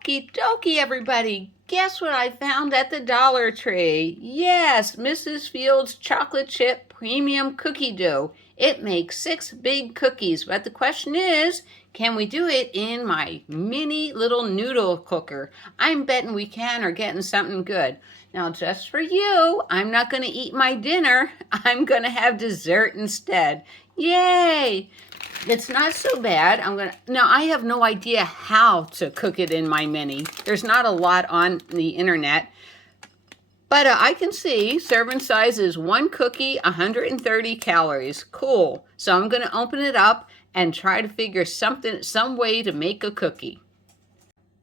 Okie dokie, everybody. Guess what I found at the Dollar Tree? Yes, Mrs. Fields chocolate chip premium cookie dough. It makes 6 big cookies, but the question is, can we do it in my mini little noodle cooker? I'm betting we can or getting something good. Now, just for you, I'm not going to eat my dinner. I'm going to have dessert instead. Yay! It's not so bad. Now I have no idea how to cook it in my mini. There's not a lot on the internet. But I can see serving size is 1 cookie, 130 calories. Cool. So I'm going to open it up and try to figure some way to make a cookie.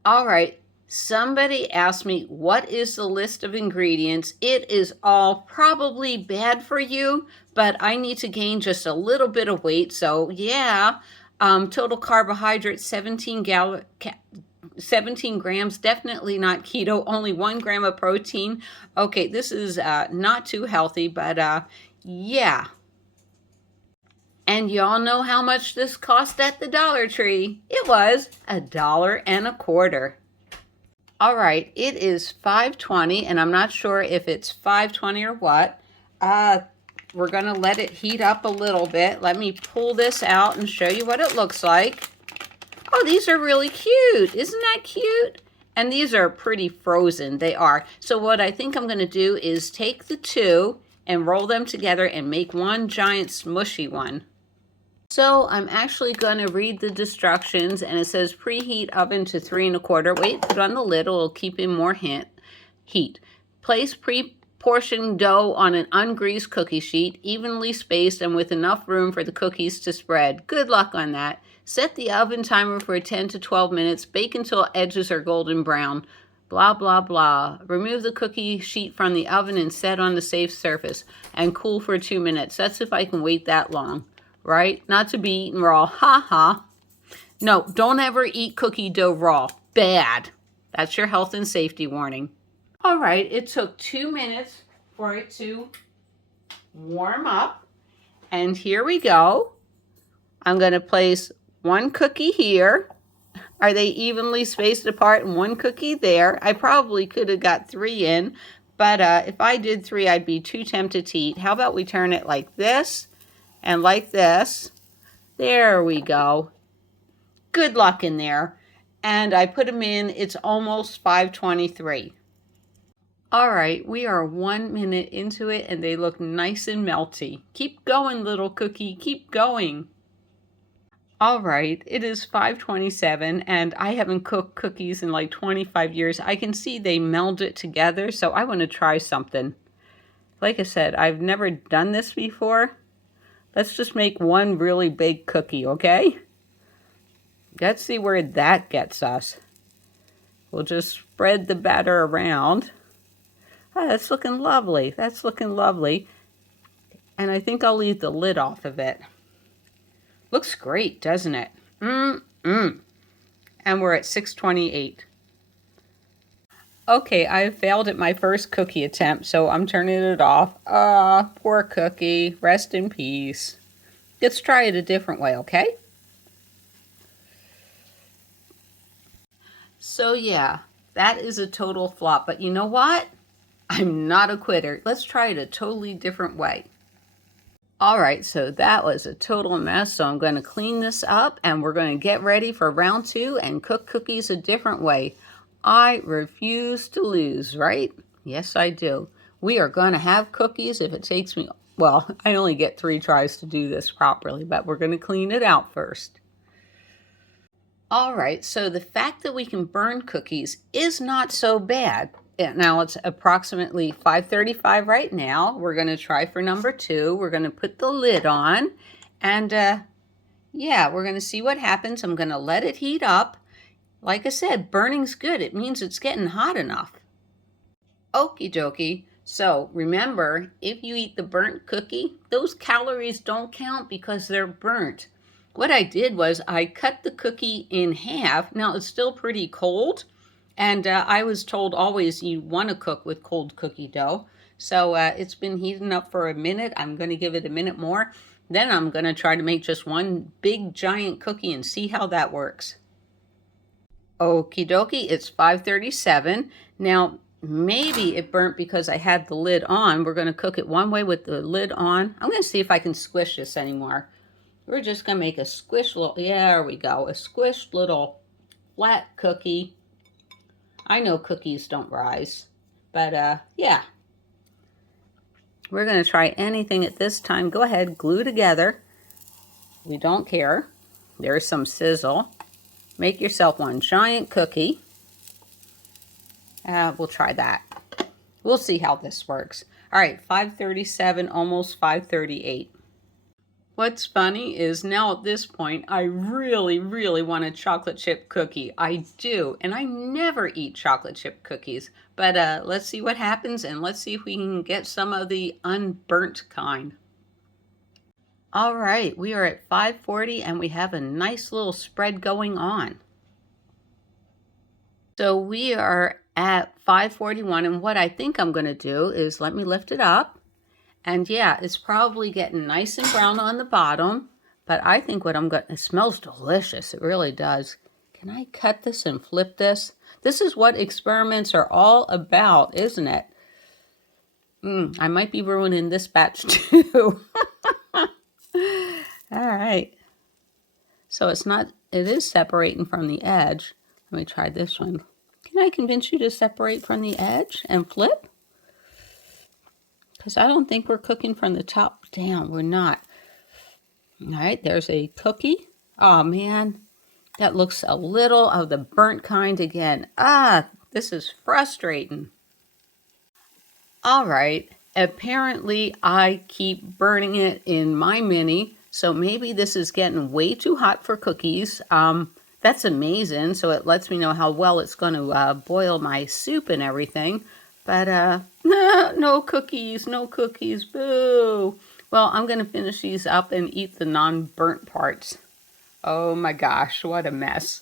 All right. Somebody asked me, what is the list of ingredients? It is all probably bad for you, but I need to gain just a little bit of weight. So yeah, total carbohydrates, 17 grams, definitely not keto, only 1 gram of protein. Okay, this is not too healthy, but yeah. And y'all know how much this cost at the Dollar Tree. It was $1.25. All right, it is 5:20, and I'm not sure if it's 5:20 or what. We're going to let it heat up a little bit. Let me pull this out and show you what it looks like. Oh, these are really cute. Isn't that cute? And these are pretty frozen. They are. So what I think I'm going to do is take the two and roll them together and make one giant smushy one. So I'm actually going to read the instructions, and it says preheat oven to 3 1/4. Wait, put on the lid, it'll keep in more heat. Place pre-portioned dough on an ungreased cookie sheet, evenly spaced and with enough room for the cookies to spread. Good luck on that. Set the oven timer for 10 to 12 minutes. Bake until edges are golden brown. Blah, blah, blah. Remove the cookie sheet from the oven and set on the safe surface and cool for 2 minutes. That's if I can wait that long. Right? Not to be eaten raw. Ha ha. No, don't ever eat cookie dough raw. Bad. That's your health and safety warning. All right, it took 2 minutes for it to warm up. And here we go. I'm going to place 1 cookie here. Are they evenly spaced apart and 1 cookie there? I probably could have got 3 in, but if I did 3, I'd be too tempted to eat. How about we turn it like this? And like this. There we go. Good luck in there. And I put them in. It's almost 5:23. All right, we are 1 minute into it, and they look nice and melty. Keep going, little cookie. Keep going. All right, it is 5:27, and I haven't cooked cookies in like 25 years. I can see they meld it together, so I want to try something. Like I said, I've never done this before. Let's just make 1 really big cookie, okay? Let's see where that gets us. We'll just spread the batter around. Oh, that's looking lovely. That's looking lovely. And I think I'll leave the lid off of it. Looks great, doesn't it? And we're at 6:28. Okay, I failed at my first cookie attempt, so I'm turning it off. Poor cookie. Rest in peace. Let's try it a different way, okay? So yeah, that is a total flop. But you know what? I'm not a quitter. Let's try it a totally different way. All right, so that was a total mess. So I'm going to clean this up, and we're going to get ready for round 2 and cook cookies a different way. I refuse to lose, right? Yes, I do. We are going to have cookies if it takes me, well, I only get 3 tries to do this properly, but we're going to clean it out first. All right, so the fact that we can burn cookies is not so bad. Now it's approximately 5:35 right now. We're going to try for number 2. We're going to put the lid on, and yeah, we're going to see what happens. I'm going to let it heat up. Like I said, burning's good. It means it's getting hot enough. Okie dokie. So remember, if you eat the burnt cookie, those calories don't count because they're burnt. What I did was I cut the cookie in half. Now it's still pretty cold, and I was told always you want to cook with cold cookie dough. So it's been heating up for a minute. I'm going to give it a minute more. Then I'm going to try to make just 1 big giant cookie and see how that works. Okie dokie, it's 5:37. Now, maybe it burnt because I had the lid on. We're going to cook it one way with the lid on. I'm going to see if I can squish this anymore. We're just going to make a squish little, yeah, there we go, a squished little flat cookie. I know cookies don't rise, but yeah. We're going to try anything at this time. Go ahead, glue together. We don't care. There's some sizzle. Make yourself one giant cookie. We'll try that. We'll see how this works. All right, 5:37, almost 5:38. What's funny is now at this point, I really, really want a chocolate chip cookie. I do, and I never eat chocolate chip cookies. But let's see what happens, and let's see if we can get some of the unburnt kind. All right, we are at 5:40, and we have a nice little spread going on. So we are at 5:41, and what I think I'm going to do is let me lift it up. And yeah, it's probably getting nice and brown on the bottom, but I think what I'm going to, it smells delicious. It really does. Can I cut this and flip this? This is what experiments are all about, isn't it? I might be ruining this batch too. All right. So it is separating from the edge. Let me try this one. Can I convince you to separate from the edge and flip? Because I don't think we're cooking from the top down. We're not. All right, there's a cookie. Oh, man. That looks a little of the burnt kind again. This is frustrating. All right. Apparently, I keep burning it in my mini. So maybe this is getting way too hot for cookies. That's amazing. So it lets me know how well it's going to boil my soup and everything. But no cookies, no cookies, boo. Well, I'm going to finish these up and eat the non-burnt parts. Oh my gosh, what a mess.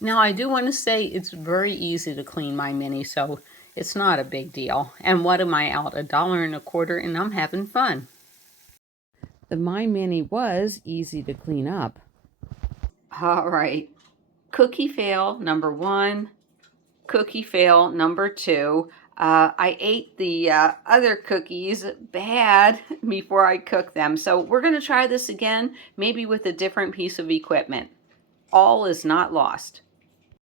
Now, I do want to say it's very easy to clean my mini, so it's not a big deal. And what am I out? $1.25, and I'm having fun. The My Mini was easy to clean up. All right. Cookie fail number 1. Cookie fail number 2. I ate the other cookies bad before I cooked them. So we're going to try this again, maybe with a different piece of equipment. All is not lost.